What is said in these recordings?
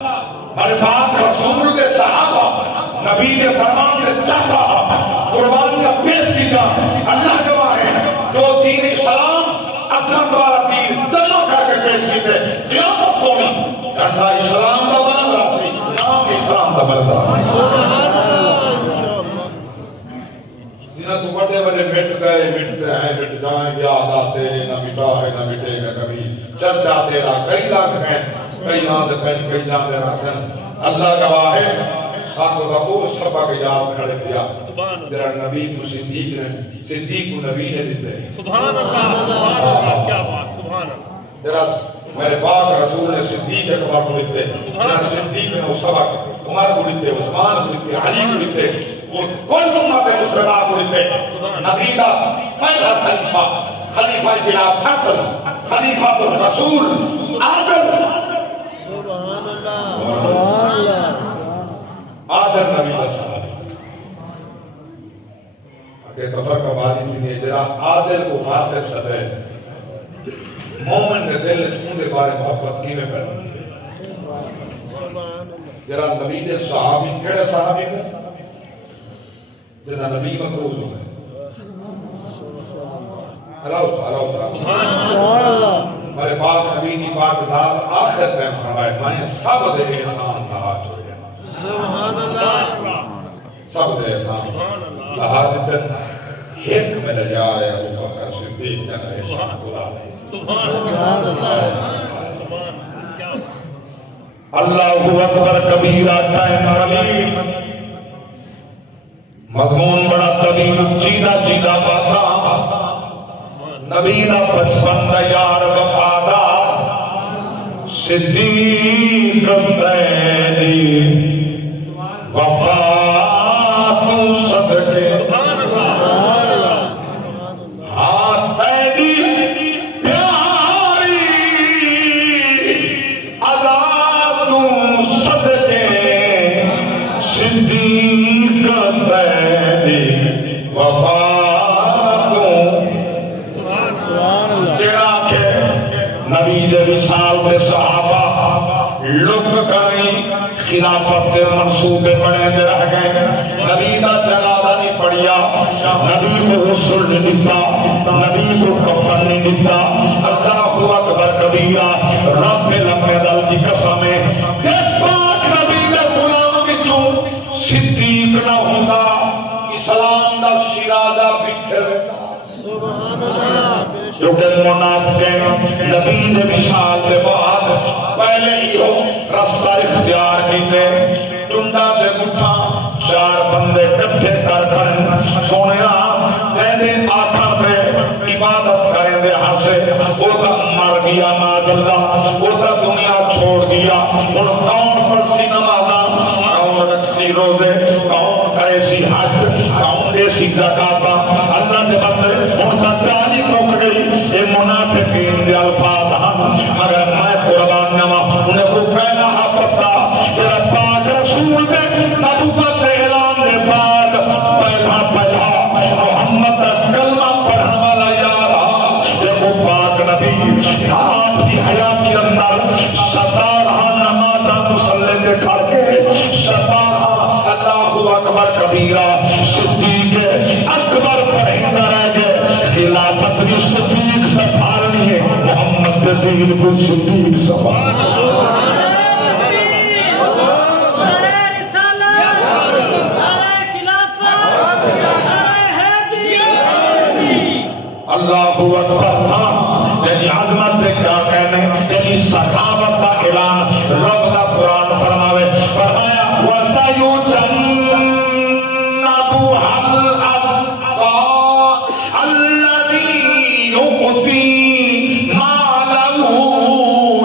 ہر پاک رسول دے صحابہ نبی دے فرمان دے چاہتا قربانیاں پیش کی جا اللہ گواہ ہے جو دین اسلام عظمت والا دین جمع کر کے پیش کی تھے قیامت کو بھی ڈنڈا اسلام دا بلند راسی نام اسلام دا بلند راسی جنہاں تو بڑے بڑے مٹ گئے مٹتے ہیں مٹ جائیں یاد آتے نہ مٹا ہے نہ مٹے گا کبھی چرچا تیرا کئی لاکھ ہیں کئی یاد کہیں کئی یاد راسن اللہ گواہ ہے ساکو دا وہ سبق یاد کھڑے دیا میرا نبی کو صدیق کو نبی نے دیتے ہیں سبحان اللہ کیا بات سبحان اللہ میرا میرے پاک رسول نے صدیق اکبر کو دیتے میرا صدیق نے وہ سبق عمر کو دیتے عثمان کو دیتے علی کو دیتے وہ کل امت مسلمہ کو دیتے نبی دا پہلا خلیفہ خلیفہ بلا فصل خلیفہ الرسول عادل سبحان اللہ عادل نبی صاحب کہ کفر کا وادی کی نہیں جرا عادل کو حاسب سدے مومن کے دل چون دے بارے محبت کی میں پیدا جرا نبی دے صحابی کیڑے صحابی کے جنا نبی مقروض ہوئے اللہ تعالیٰ میرے پاک نبی دی پاک ذات آخر میں فرمائے میں سب دے احسان کہا چھوڑے سبحان اللہ سب دے احسان لہا دن ایک میں لجا رہے ابو بکر صدیق جنہ احسان خدا سبحان اللہ اللہ اکبر کبیرہ ٹائم علیم مضمون بڑا طویل چیدہ چیدہ باتا نبی دا بچپن دا یار وفادار صدیق تیری وفا تو صدقے ہاں تیری پیاری ادا تو صدقے صدیق تیری وفا نبی دے وصال دے صحابہ لک کریں خلافت دے منصوبے بڑے دے رہ گئے نبی دا جنازہ نہیں پڑیا نبی کو غسل نہیں دیتا نبی کو کفن نہیں دیتا اللہ اکبر کبیرہ رب لمبے دل کی قسم ہے کہ پاک نبی دے غلام وچوں صدیق نہ ہوندا اسلام دا شیرازہ بکھر دیتا سبحان اللہ جو کہ منافقیں نبی نے وصال دے بعد پہلے ہی ہو رستہ اختیار کیتے ٹنڈا دے گٹھا چار بندے کٹھے کر کر سونیا تینے آٹھا دے عبادت کریں دے ہاسے وہ دا مر گیا ماذ اللہ وہ دا دنیا چھوڑ گیا ان کون پر سی نمازہ کون رکھسی روزے کون کرے سی حج کون دے سی زکاة اللہ دے بندے ان کا تعلیم رک گئی یہ منافقین دے الفاظ ہم مگر میں قربان نما انہیں کو کہنا پتا تیرا پاک رسول دے نبوت اعلان دے بعد پہلا محمد کلمہ پڑھنے والا یارا یہ وہ پاک نبی آپ کی حیاتی اندر 17 نمازہ مسلح دے کھڑ کے 17 اللہ اکبر کبیرہ صدیق اکبر پڑھیں رہ گئے خلافت بھی صدیق سنبھالنی ہے محمد دین کو صدیق سنبھالنی اللہ اکبر یعنی عظمت دے کیا کہنے یعنی سخاوت کا اعلان رب کا قرآن فرماوے فرمایا وَسَيُجَنَّبُهَا الْأَتْقَى الَّذِي يُؤْتِي مَالَهُ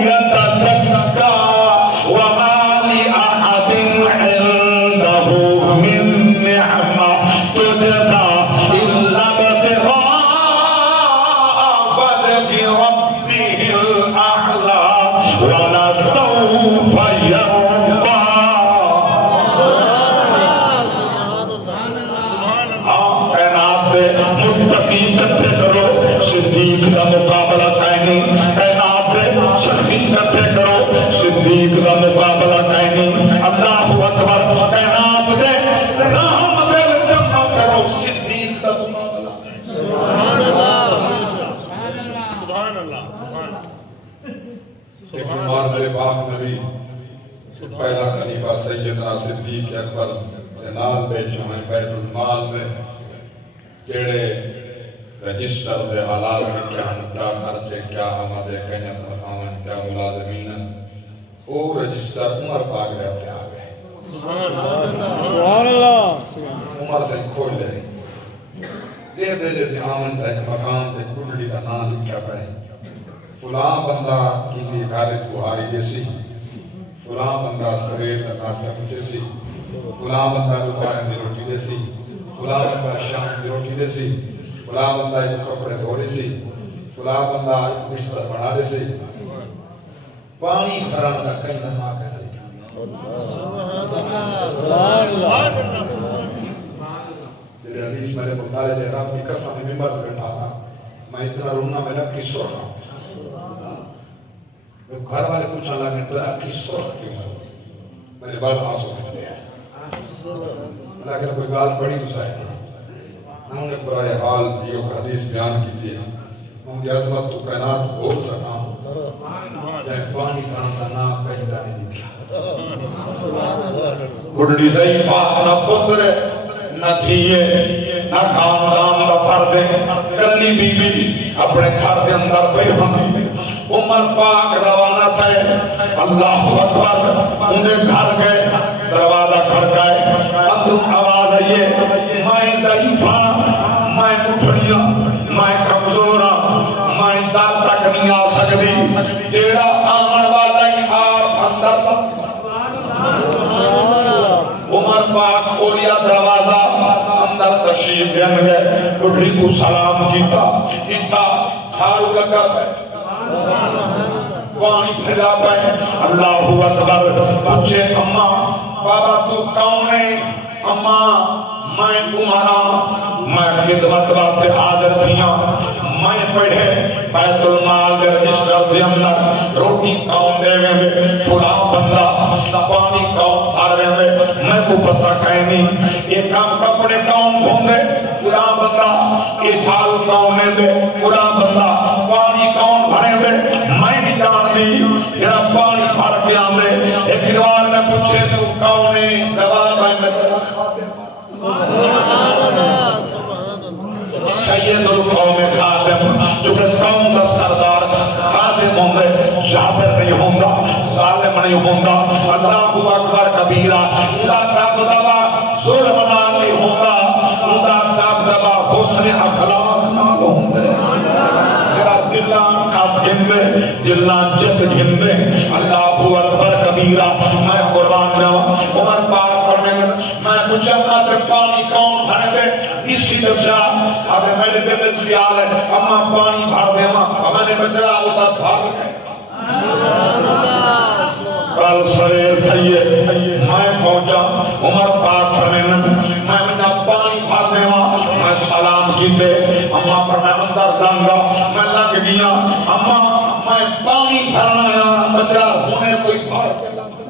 يَتَزَكَّىٰ پہلا خلیفہ سیدنا صدیق اکبر نال بیٹھے ہیں بیت المال میں کیڑے رجسٹر دے حالات میں کیا خرچے کیا آمدے کہنے تنخواہیں کیا ملازمین وہ رجسٹر عمر پاک دے اپنے آگئے سبحان اللہ عمر سے کھول لے دے آمن تھا ایک مقام دے کنڈلی کا نام لکھا پہے فلاں بندہ کی گھارت بہاری جیسی فلاں بندہ سویر دا ناشتہ مجھے سی فلاں بندہ دوبارہ دی روٹی دے سی فلاں بندہ شام دی روٹی دے سی فلاں بندہ ایک کپڑے دھوڑے سی فلاں بندہ ایک بستر بنا دے سی پانی بھران دا کہیں نہ کہنا لکھا سبحان اللہ دل حدیث میں نے مطالعہ دے رب کی قسم میں ممبر بیٹھا تھا میں اتنا رونا میں لکھی سو رہا ہوں گھر والے پوچھا لگے تو اکھی سرخ کیوں ہے میں نے بال آنسو میں لیا لیکن کوئی گال بڑی گزائے میں انہیں برائے حال دیو حدیث بیان کیجئے میں انہیں عظمت تو کائنات بہت سکا ہوں جائے پانی کانتا نہ کہتا نہیں دکھا بڑی ضعیفہ نہ پتر نہ دھیے نہ خاندان نہ فردے کلی بی بی اپنے گھر دے اندر پہ ہم عمر پاک روانہ تھے اللہ اکبر انہیں گھر گئے دروازہ کھڑکائے اندر آواز آئیے میں ضعیفہ میں اٹھڑیاں میں کمزورا میں در تک نہیں آ سکتی جیڑا آمن والا ہی آپ اندر تک عمر پاک کھولیا دروازہ اندر تشریف دین گئے اٹھڑی کو سلام کیتا اٹھا جھاڑو لگا پہ پانی پھیلا پہ اللہ اکبر پوچھے اماں بابا تو کون ہے اماں میں عمرہ میں خدمت واسطے حاضر تھیاں میں پڑھے بیت المال دے رجسٹر دے اندر روٹی کون دے وے فلاں بندہ پانی کون بھر وے میں کو پتہ کہیں یہ کام کپڑے کون دھوندے فلاں بندہ یہ جھاڑو کون دے فلاں بندہ پانی کون بھرے وے میں نہیں جان دی جڑا پانی بھر کے آندے ایک بار میں پوچھے تو کون ہے جواب ہے میں تیرا خادم سید القوم خادم جو کہ قوم دا سردار خادم ہوں گے جابر نہیں ہوں گا ظالم نہیں ہوں گا اللہ اکبر کبیرہ اندہ دبدبا ظلم نال نہیں ہوں گا اندہ دبدبا حسن اخلاق نال ہوں گے میرا دلان خاص گھندے دلان جت گھندے اللہ اکبر کبیرہ میں قربان جاؤں عمر پاک فرمے میں پوچھنا تے پانی کون بھر دے اسی دفعہ آگے میں نے دل اس خیال ہے اما پانی بھر دے ماں میں نے بچہ ہوتا بھر گئے کل سویر تھئیے میں پہنچا عمر پاک فرمے میں بچہ پانی بھر دے ماں میں سلام کیتے اما فرمے اندر دنگا میں لگ گیا اما میں پانی بھرنا ہے بچہ ہونے کوئی بھر کے لگ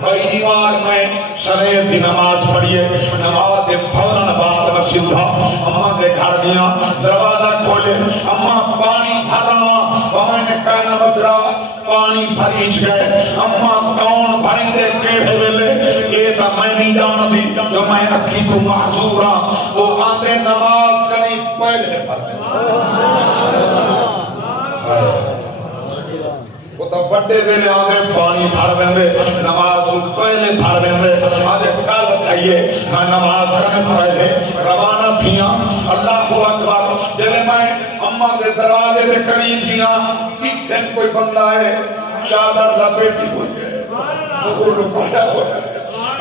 بھائی دیوار میں شریعت دی نماز پڑھیے نماز دے فوراً بعد میں سدھا اماں دے گھر گیا دروازہ کھولے اماں پانی بھر رہا میں نے کہنا بچرا پانی بھریچ گئے اماں کون بھریں دے کیڑے ویلے یہ تا میں نہیں جان دی جو میں اکھی تو معذور ہاں وہ آندے نماز کریں پہلے پر وہ تو بڑے ویلے آدھے پانی بھر بندے نماز تو پہلے بھر بندے آدھے کل تھائیے میں نماز کرنے پہلے روانہ تھیاں اللہ اکبر جلے میں اماں دے دروازے دے قریب دیاں پیٹھیں کوئی بندہ ہے چادر لپیٹی ہوئی ہے وہ لکایا ہوا ہے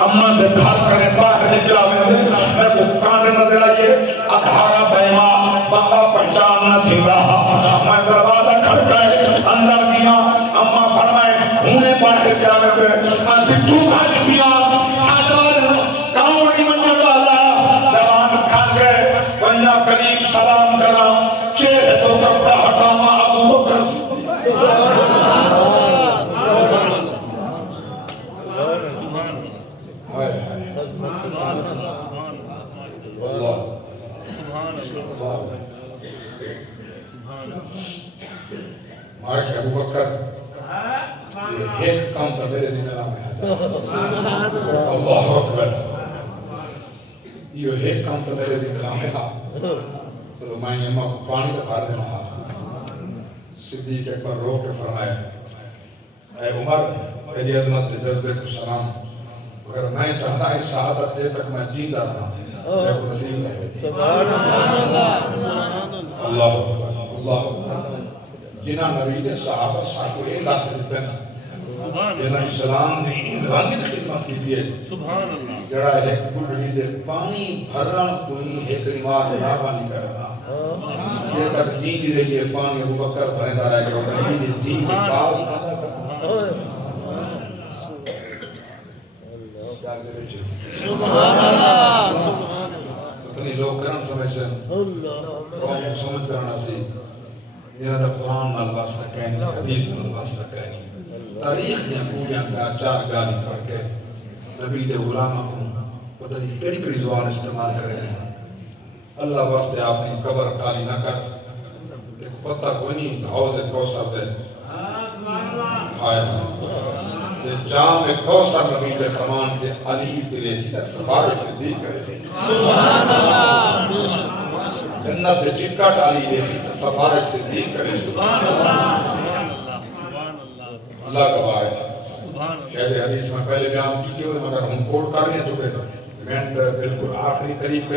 اماں دے گھر کرے باہر نکلا میں کو کانڈ نظر آئیے ادھارا بیما بندہ پہچان نہ تھی رہا میں دروازہ کھڑکائے اندر دیا اماں فرمائے ہونے باہر کیا لگے میں پچھو بھاج دیا ساتوار کاؤنی منجر والا جوان کھا گئے بنیا قریب سلام کرا چہرے تو کپڑا ہٹاما ابو بکر مائک ابو بکر یہ ایک کام تو میرے دن میں اللہ اکبر یہ ایک کام تو میرے دن میں تو میں امام کو پانی کا بھار دینا صدیق اکبر رو کے فرمائے اے عمر تیری عظمت جذبے کو سلام اگر میں چاہتا ہے شہادت دے تک میں جیندہ رہا میں کو نصیب نہیں سبحان اللہ اللہ اللہ جنہ نبی دے صحابہ صاحب کو ایک سے دیتے ہیں جنہ اسلام نے انسان کی خدمت کی دیئے سبحان اللہ جڑا ایک گڈڑی دے پانی بھرن کوئی ایک ایمان نابا نہیں کرتا یہ تک جیندی رہی ہے پانی ابو بکر بھرندہ رہے گا نبی دے دین کے پاک سبحان اللہ سبحان اللہ اتنی لوگ کرن سمجھ سے قوم سمجھ کرنا سی یہ دا قرآن نال واسطہ کہنی حدیث نال واسطہ کہنی تاریخ نے پوریاں کا چار گالی پڑھ کے نبی دے غلامہ کو پتہ نہیں کیڑی کیڑی زبان استعمال کرے ہیں اللہ واسطے آپ نے قبر کالی نہ کر پتہ کوئی نہیں حوض کوثر دے آئے جام کوثر نبی دے فرمان کے علی دلے سی سفارش صدیق کرے سی سبحان اللہ جنت دے چکٹ علی دے سی سفارش صدیق کرے سی اللہ گواہ ہے شہر حدیث میں پہلے بیان کی تھی مگر ہم کوٹ کر رہے ہیں چکے ایونٹ بالکل آخری قریب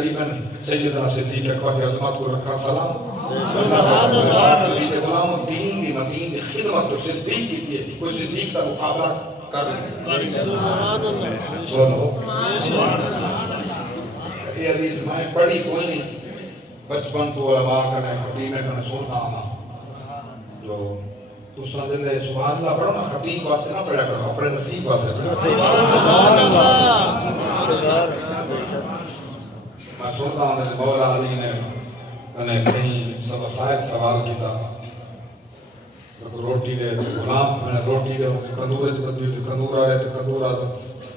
سیدنا صدیق اکبر کی عظمت کو رکھا سلام سبحان اللہ نبی غلام الدین کی مدین کی خدمت تو صدیق کی تھی کوئی صدیق کا مقابلہ کر رہے سبحان اللہ بولو یہ حدیث میں پڑھی کوئی نہیں بچپن تو علماء کرنے خطیب میں کرنے سننا آنا جو تو سمجھ لے سبحان اللہ پڑھو نا خطیب واسطے نہ پڑھا کرو اپنے نصیب واسطے سبحان اللہ میں سنتا ہوں کہ مولا علی نے انہیں کہیں سب وسائل سوال کیتا روٹی دے غلام میں روٹی دے کندور آ رہے تو کندور آ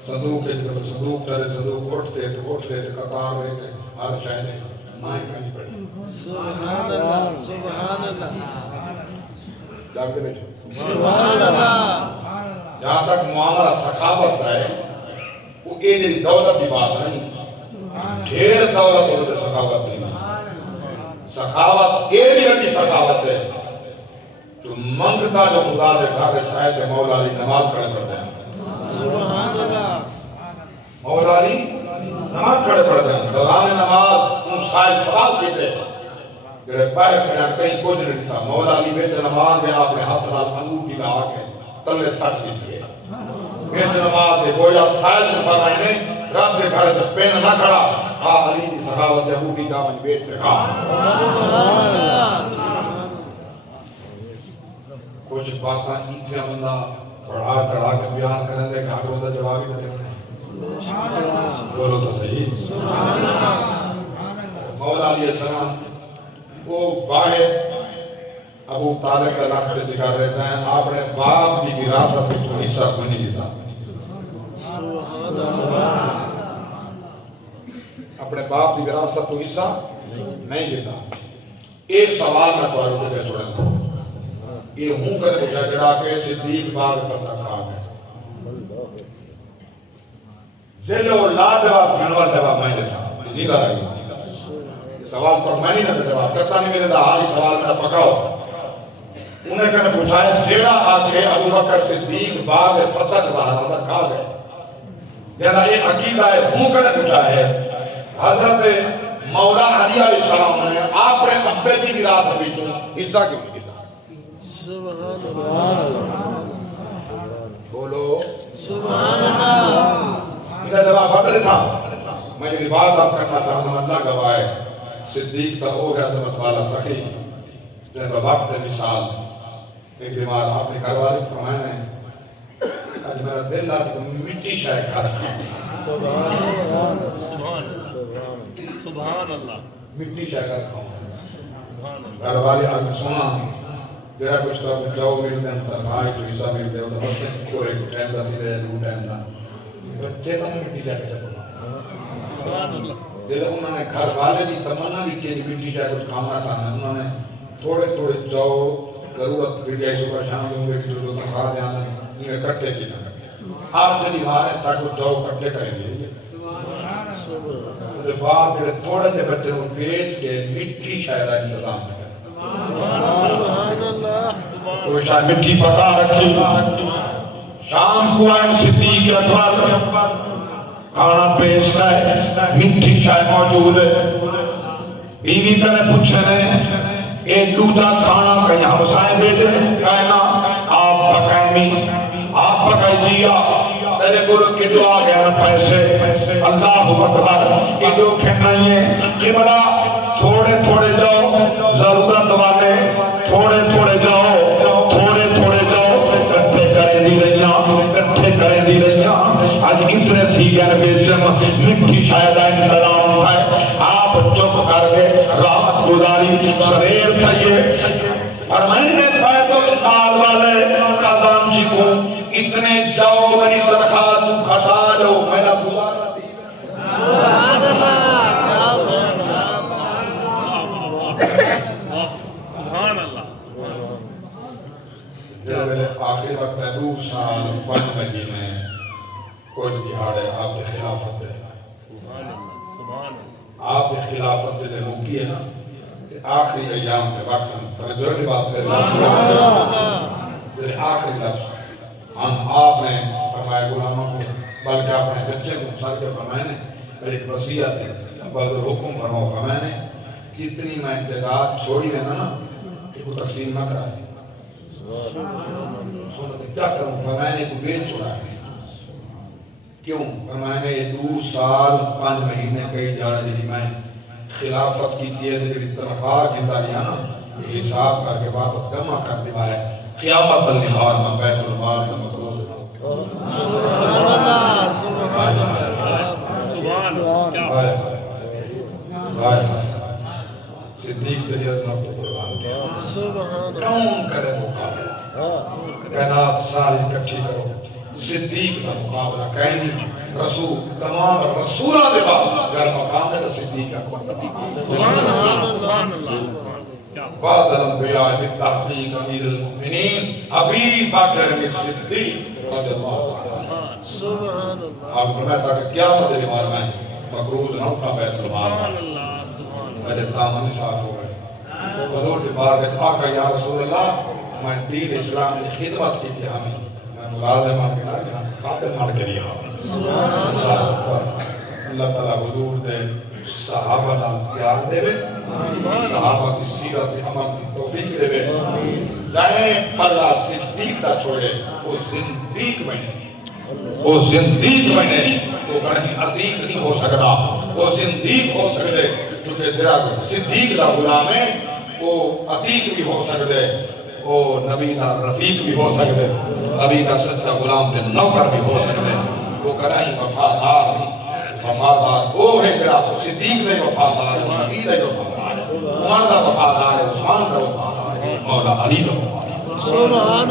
صندوق ہے تو صندوق چلے صندوق اٹھتے تو اٹھتے تو قطار رہے تھے ہر شاید مائیں کرنی پڑی سبحان اللہ سبحان اللہ جاگتے بیٹھو سبحان اللہ جہاں تک معاملہ سخاوت ہے وہ یہ جی دولت کی بات نہیں ڈھیر دولت ہوتے سخاوت نہیں سخاوت یہ بھی رٹی سخاوت ہے جو منگتا جو خدا دے گھر چاہے تھے مولا علی نماز کھڑے پڑھتے ہیں سبحان اللہ مولا علی نماز کھڑے پڑھتے ہیں دوران نماز ان سائل سوال کیتے جڑے پائے کھڑے کہیں کچھ نہیں تھا مولا علی بیچ نماز میں آپ نے ہاتھ لال انگوٹھی لگا کے تلے سٹ دیتی ہے بیچ نماز دے گویا سائل کو فرمائے نے رب دے گھر جب پین نہ کھڑا علی دی سخاوت انگوٹھی جا من بیچ پہ سبحان اللہ کچھ باتاں اتنا بندہ بڑھا چڑھا کے بیان کرنے دے کہ آگے ہوتا جواب ہی نہ دیتے بولو تو صحیح مولا علیہ السلام وہ واحد ابو طالب کا لفظ سے ذکر رہتا ہے آپ نے باپ کی وراثت کو حصہ کوئی نہیں دیتا اپنے باپ کی وراثت کو حصہ نہیں دیتا ایک سوال میں تو آرہے تھے چھوڑیں تھا یہ ہوں کر کے جڑا کے صدیق باغ فتح کھا گئے جلو لا جواب جنور جواب میں نے ساتھ نہیں دارا گئی سوال پر میں نہیں نہ جواب کرتا نہیں میرے دا حالی سوال میرا پکاؤ انہیں کہنے پوچھائے جیڑا آکے ابو بکر صدیق باغ فتح زہرہ کھا گئے جیڑا یہ عقیدہ ہے ہوں کہنے پوچھائے حضرت مولا علی علیہ السلام نے آپ نے ابے کی وراثت بیچوں حصہ کیوں نہیں دیتا سبحان اللہ بولو سبحان اللہ میرا جواب بدل صاحب میں جو بات آپ کرنا چاہتا ہوں اللہ گواہ ہے صدیق تا وہ ہے عظمت والا سخی جن وقت مثال ایک بیمار آپ نے گھر والے فرمایا ہے آج میرا دل آتی مٹی شاید گھر کھاؤں سبحان اللہ مٹی شاید گھر کھاؤں گھر والے آج سونا جڑا کچھ تو جاؤ مل دیں تنہائی جو حصہ مل دیں تو بس کوئی کو ٹائم دا تھی دے دو ٹائم دا بچے تو مٹی جا کے چپنا جب انہوں نے گھر والے دی تمنا بھی چیز مٹی جا کچھ کھانا چاہنا انہوں نے تھوڑے تھوڑے جاؤ ضرورت پھر جائے صبح شام ہوں گے کہ جو تنخواہ دیانا یہ میں کٹھے کی نہ آپ جلی ہارے تاکہ جو کٹھے کریں گے بعد جڑے تھوڑے دے بچے کو بیچ کے مٹھی شاید انتظام کریں کوئی شاید مٹھی پکا رکھی شام کو آئیں صدیق اکبر کھانا پیشتا ہے مٹھی شاید موجود ہے بیوی کنے پوچھنے اے دودا کھانا کہیں ہمسائے بیدے کہنا آپ پکائیں آپ پکائی جیا تیرے گروہ کی دعا گیا پیسے اللہ اکبر ایڈو کھنائیے کہ بلا تھوڑے تھوڑے جاؤ ضرورت والے تھوڑے تھوڑے جاؤ تھوڑے تھوڑے جاؤ کٹھے کریں دی رہیاں کٹھے کریں دی رہیاں آج اتنے تھی گئے بیچم مٹھی شاید انتظام تھا آپ چپ کر کے رات گزاری سریر تھائیے اور میں نے بیت المال والے خزان جی کو اتنے جاؤ میری تنخواہ تو کھٹا لو میرا گزارا دی سبحان اللہ سبحان اللہ جب آخر وقت ہے 2 سال 5 مہینے کوئی دہاڑے آپ کے خلافت دے آپ کے خلافت دے مکی ہے نا آخری ایام کے وقت توجہ بات کر آخری لفظ ہم آپ نے فرمایا غلاموں کو بلکہ اپنے بچے کو سر کے فرمائے نے ایک وصیت ہے بعد حکم فرماؤ فرمائے نے جتنی میں امتداد چھوڑی ہے نا کہ وہ تقسیم نہ کرا ہے کیا کروں فرمائے نے کو بیچ چھوڑا ہے کیوں فرمائے نے 2 سال 5 مہینے کئی جانے جلی میں خلافت کی تیئے جلی تنخواہ جندہ لیا نا یہ حساب کر کے واپس جمع کر دیا ہے قیامت النہار میں بیت المال سے مقروض سبحان اللہ سبحان اللہ صدیق تیری عظمت تو قربان سبحان کون کرے مقابلہ کائنات ساری کٹھی کرو صدیق کا مقابلہ کہیں رسول تمام رسولہ دے بعد اگر مقام ہے تو صدیق کا سبحان اللہ بعد الانبیاء بالتحقیق امیر المؤمنین ابی بکر صدیق رضی اللہ عنہ سبحان اللہ آپ فرمایا تھا کہ قیامت دے مار میں مقروض نہ کا بیت المال میرے دامن صاف ہو گئے حضور کے بار میں آقا یا رسول اللہ میں دین اسلام کی خدمت کی تھی ہمیں میں ملازم آپ کے خاطر مار کے لیا اللہ تعالیٰ حضور دے صحابہ نام پیار دے بے صحابہ کی سیرت عمل کی توفیق دے بے جائیں اللہ صدیق دا چھوڑے وہ زندیق بنے وہ زندیق بنے وہ گڑھی عتیق نہیں ہو سکتا وہ زندیق ہو سکتے کیونکہ تیرا صدیق دا غلام ہے وہ عتیق بھی ہو سکتے وہ نبی دا رفیق بھی ہو سکتے نبی دا سچا غلام دے نوکر بھی ہو سکتے وہ کرائی وفادار نہیں وفادار وہ ہے جڑا صدیق دے وفادار ہے نبی دے وفادار ہے عمر دا وفادار ہے عثمان دا وفادار ہے مولا علی دا وفادار ہے سبحان